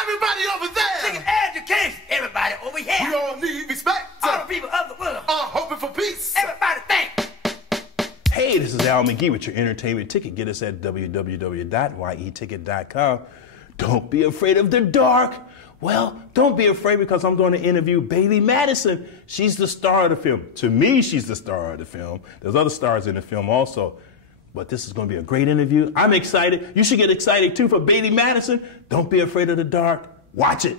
Everybody over there. Seeking education. Everybody over here. We all need respect. All the people of the world are hoping for peace. Everybody think. Hey, this is Al McGhee with your entertainment ticket. Get us at www.yeticket.com. Don't be afraid of the dark. Well, don't be afraid because I'm going to interview Baile Madison. She's the star of the film. To me, she's the star of the film. There's other stars in the film also. But this is going to be a great interview. I'm excited. You should get excited too for Baile Madison. Don't be afraid of the dark. Watch it.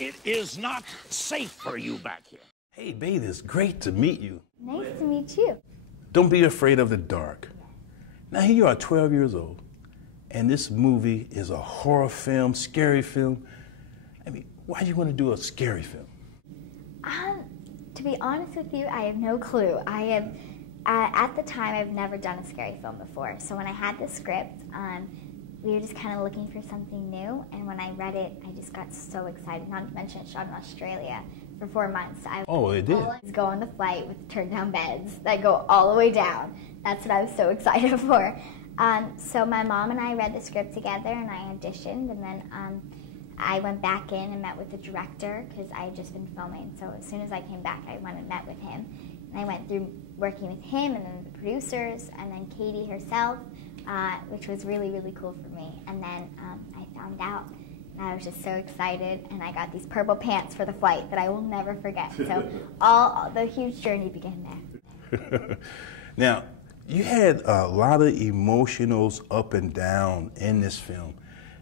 It is not safe for you back here. Hey, Baile, it's great to meet you. Nice to meet you. Don't be afraid of the dark. Now, here you are, 12 years old, and this movie is a horror film, scary film. I mean, why do you want to do a scary film? To be honest with you, I have no clue. I have, at the time, I've never done a scary film before. So when I had the script, we were just kind of looking for something new, and when I read it, I just got so excited. Not to mention it shot in Australia for 4 months. Oh, it did? I was going on the flight with turned-down beds that go all the way down. That's what I was so excited for. So my mom and I read the script together, and I auditioned, and then I went back in and met with the director because I had just been filming. So as soon as I came back, I went and met with him. And I went through working with him and then the producers and then Katie herself, which was really, really cool for me. And then I found out, and I was just so excited, and I got these purple pants for the flight that I will never forget. So all the huge journey began there. Now, you had a lot of emotionals up and down in this film.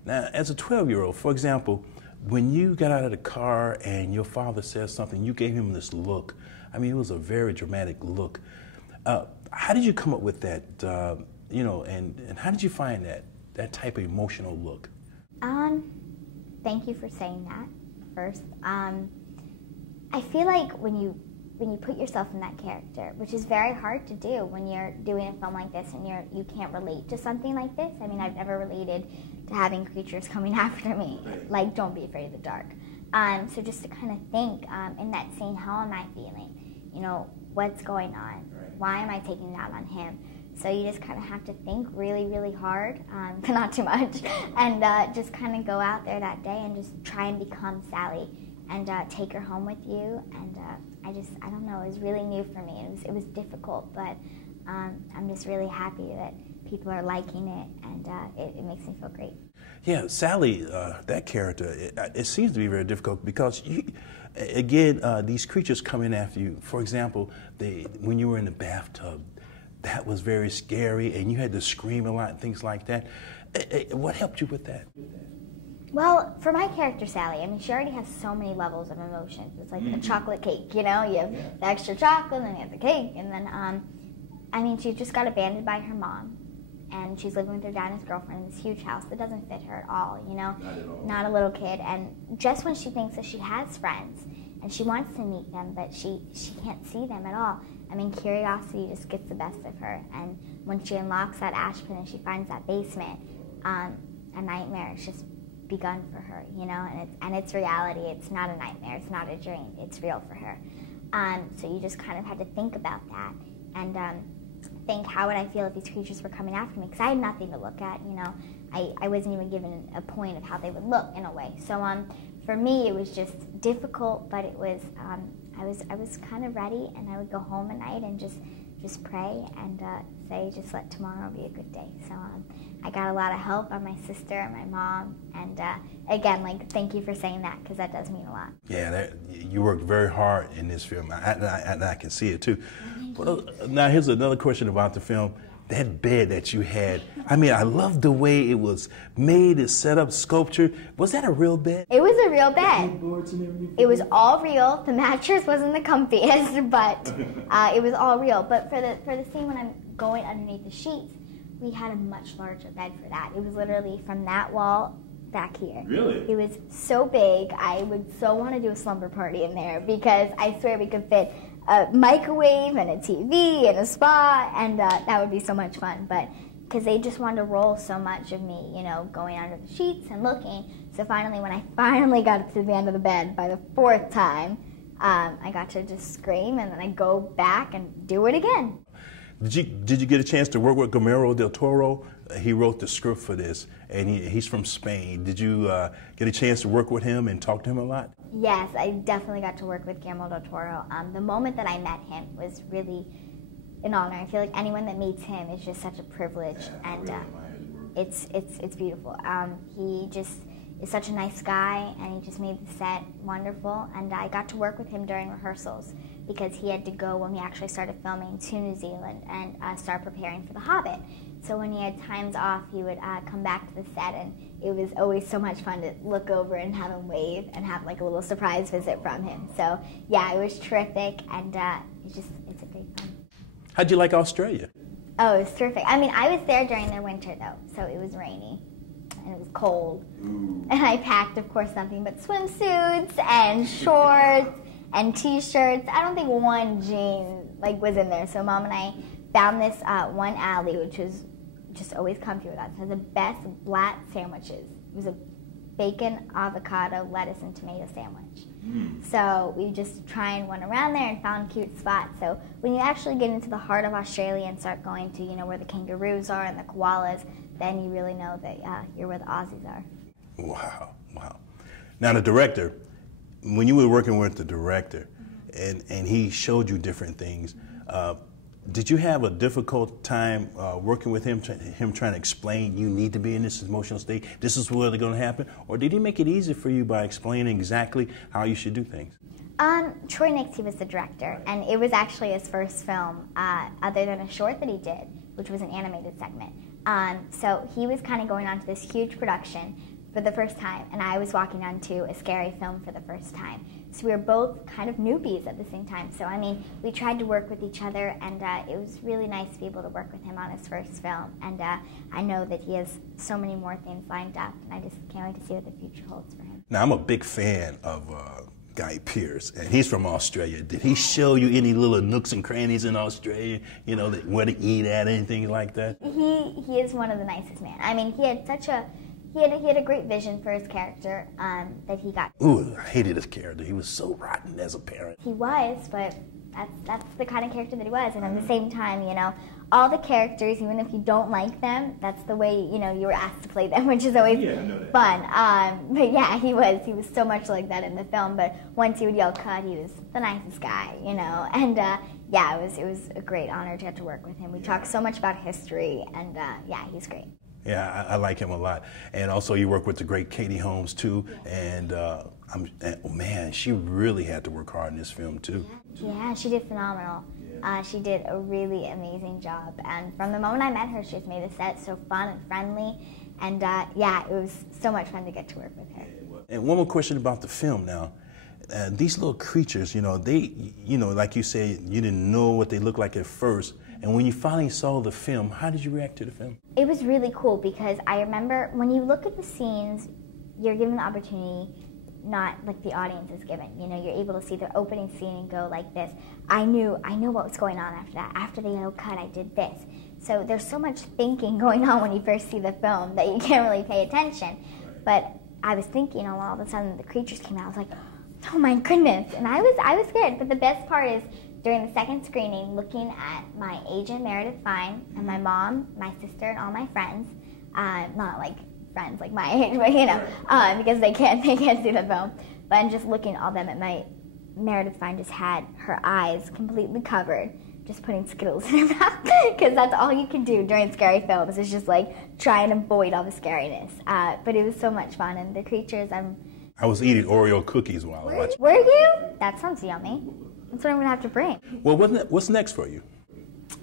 Now, as a 12-year-old, for example, when you got out of the car and your father said something, you gave him this look. I mean, it was a very dramatic look. How did you come up with that, you know, and how did you find that type of emotional look? Thank you for saying that first. I feel like when you put yourself in that character, which is very hard to do when you're doing a film like this and you can't relate to something like this. I mean, I've never related to having creatures coming after me, like Don't Be Afraid of the Dark. So just to kind of think in that scene, how am I feeling? You know, what's going on? Why am I taking it out on him? So you just kind of have to think really, really hard, but not too much, and just kind of go out there that day and just try and become Sally and take her home with you. And I don't know, it was really new for me. It was difficult, but I'm just really happy that people are liking it, and it makes me feel great. Yeah, Sally, that character, it seems to be very difficult because, again, these creatures coming after you. For example, when you were in the bathtub, that was very scary, and you had to scream a lot and things like that. What helped you with that? Well, for my character, Sally, I mean, she already has so many levels of emotions. It's like a chocolate cake, you know? You have the extra chocolate, and then you have the cake, and then, I mean, she just got abandoned by her mom, and she's living with her dad and his girlfriend in this huge house that doesn't fit her at all, you know? Not at all. Not a little kid, and just when she thinks that she has friends, and she wants to meet them, but she can't see them at all. I mean, curiosity just gets the best of her, and when she unlocks that ash pit and she finds that basement, a nightmare has just begun for her, you know, and it's reality. It's not a nightmare. It's not a dream. It's real for her. So you just kind of had to think about that and think, how would I feel if these creatures were coming after me? Because I had nothing to look at, you know. I wasn't even given a point of how they would look in a way. So for me, it was just difficult, but it was I was kind of ready, and I would go home at night and just pray and say, just let tomorrow be a good day. So I got a lot of help on my sister and my mom, and again, like, thank you for saying that, because that does mean a lot. Yeah, you worked very hard in this film, and I can see it too. Well, now here's another question about the film. that bed that you had, I mean, I love the way it was made, it's set up, sculptured. Was that a real bed? It was a real bed. It was all real. The mattress wasn't the comfiest, but it was all real. But for the scene when I'm going underneath the sheets, we had a much larger bed for that. It was literally from that wall back here. Really? It was so big. I would so want to do a slumber party in there because I swear we could fit a microwave and a TV and a spa, and that would be so much fun. But because they just wanted to roll so much of me, you know, going under the sheets and looking. So finally, when I finally got to the end of the bed by the 4th time, I got to just scream, and then I go back and do it again. Did you get a chance to work with Guillermo del Toro? He wrote the script for this, and he's from Spain. Did you get a chance to work with him and talk to him a lot? Yes, I definitely got to work with Guillermo del Toro. The moment that I met him was really an honor. I feel like anyone that meets him is just such a privilege, and it's beautiful. He just is such a nice guy, and he just made the set wonderful. And I got to work with him during rehearsals because he had to go when we actually started filming to New Zealand and start preparing for The Hobbit. So when he had times off, he would come back to the set, and it was always so much fun to look over and have him wave and have like a little surprise visit from him. So yeah, it was terrific, and it's a great fun. How'd you like Australia? Oh, it was terrific. I mean, I was there during their winter though, so it was rainy and it was cold. Ooh. And I packed, of course, nothing but swimsuits and shorts and t-shirts. I don't think one jean was in there. So Mom and I found this one alley, which was just always comfy with us. It has the best black sandwiches. It was a bacon, avocado, lettuce, and tomato sandwich. So we just try and went around there and found cute spots. So when you actually get into the heart of Australia and start going to, where the kangaroos are and the koalas, then you really know that you're where the Aussies are. Wow, wow. Now the director, when you were working with the director, and he showed you different things, did you have a difficult time working with him trying to explain you need to be in this emotional state, this is what's going to happen? Or did he make it easy for you by explaining exactly how you should do things? Troy Nix, he was the director, and it was actually his first film, other than a short that he did, which was an animated segment. So he was kind of going on to this huge production for the first time, and I was walking onto a scary film for the first time. So we were both kind of newbies at the same time. So I mean, we tried to work with each other, and it was really nice to be able to work with him on his first film. And I know that he has so many more things lined up, and I just can't wait to see what the future holds for him. Now, I'm a big fan of Guy Pearce, and he's from Australia. Did he show you any little nooks and crannies in Australia, where to eat at, anything like that? He is one of the nicest men. I mean, he had He had a great vision for his character that he got. Ooh, I hated his character. He was so rotten as a parent. He was, but that's the kind of character that he was. And at the same time, all the characters, even if you don't like them, that's the way, you were asked to play them, which is always fun. But yeah, he was so much like that in the film. But once he would yell cut, he was the nicest guy, And yeah, it was a great honor to get to work with him. We talked so much about history, and yeah, he's great. Yeah, I like him a lot. And also you work with the great Katie Holmes, too. And, oh, man, she really had to work hard in this film, too. Yeah, she did phenomenal. She did a really amazing job. And from the moment I met her, she just made the set so fun and friendly. And, yeah, it was so much fun to get to work with her. And one more question about the film now. These little creatures, they, like you said, you didn't know what they looked like at first. And when you finally saw the film, how did you react to the film? It was really cool because I remember when you look at the scenes, you're given the opportunity, not like the audience is given. You're able to see the opening scene and go like this. I knew what was going on after that. After the yellow cut, I did this. So there's so much thinking going on when you first see the film that you can't really pay attention. But I was thinking, all of a sudden the creatures came out. I was like, oh my goodness. And I was scared. But the best part is, during the second screening, looking at my agent, Meredith Fine, and my mom, my sister, and all my friends, not like friends like my age, but because they can't see the film, but I'm just looking at all them at my, Meredith Fine just had her eyes completely covered, just putting Skittles in her mouth, because that's all you can do during scary films, is just try and avoid all the scariness. But it was so much fun, and the creatures, I was eating Oreo cookies while I watched. Were you? That sounds yummy. That's what I'm going to have to bring. Well, what's next for you?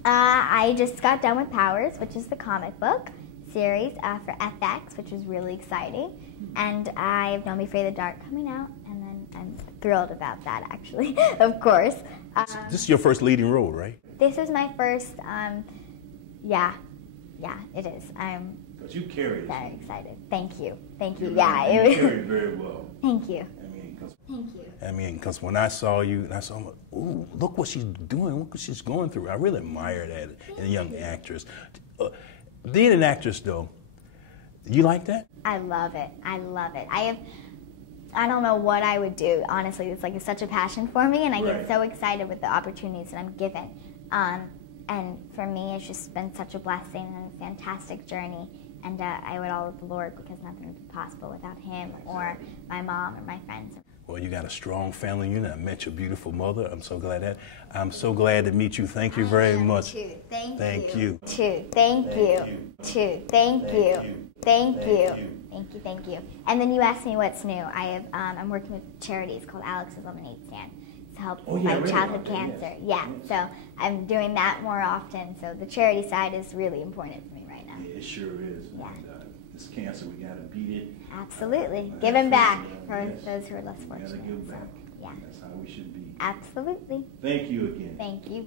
I just got done with Powers, which is the comic book series for FX, which is really exciting. And I have Don't Be Afraid of the Dark coming out, and then I'm thrilled about that, actually, of course. This is your first leading role, right? This is my first, yeah, it is. I'm But you carried it. very excited. Thank you. You Yeah, carried it very well. Thank you. Thank you. Thank you. Because when I saw you, and I saw, ooh, look what she's doing, look what she's going through. I really admire that in a young actress. Being an actress, though, you like that? I love it. I love it. I don't know what I would do, honestly. It's such a passion for me, and I get so excited with the opportunities that I'm given. And for me, it's just been such a blessing and a fantastic journey. And I owe it all to the Lord, because nothing would be possible without Him or my mom or my friends. Well, you got a strong family unit. I met your beautiful mother. I'm so glad that. I'm so glad to meet you. Thank you very much. Thank you. Thank you. And then you asked me what's new. I'm working with charities called Alex's Lemonade Stand to help fight childhood cancer. Yeah, so I'm doing that more often. So the charity side is really important for me right now. Yeah, it sure is. Yeah. This cancer, we got to beat it. Absolutely. Giving back for those who are less fortunate. Give back. So, yeah. That's how we should be. Absolutely. Thank you again. Thank you.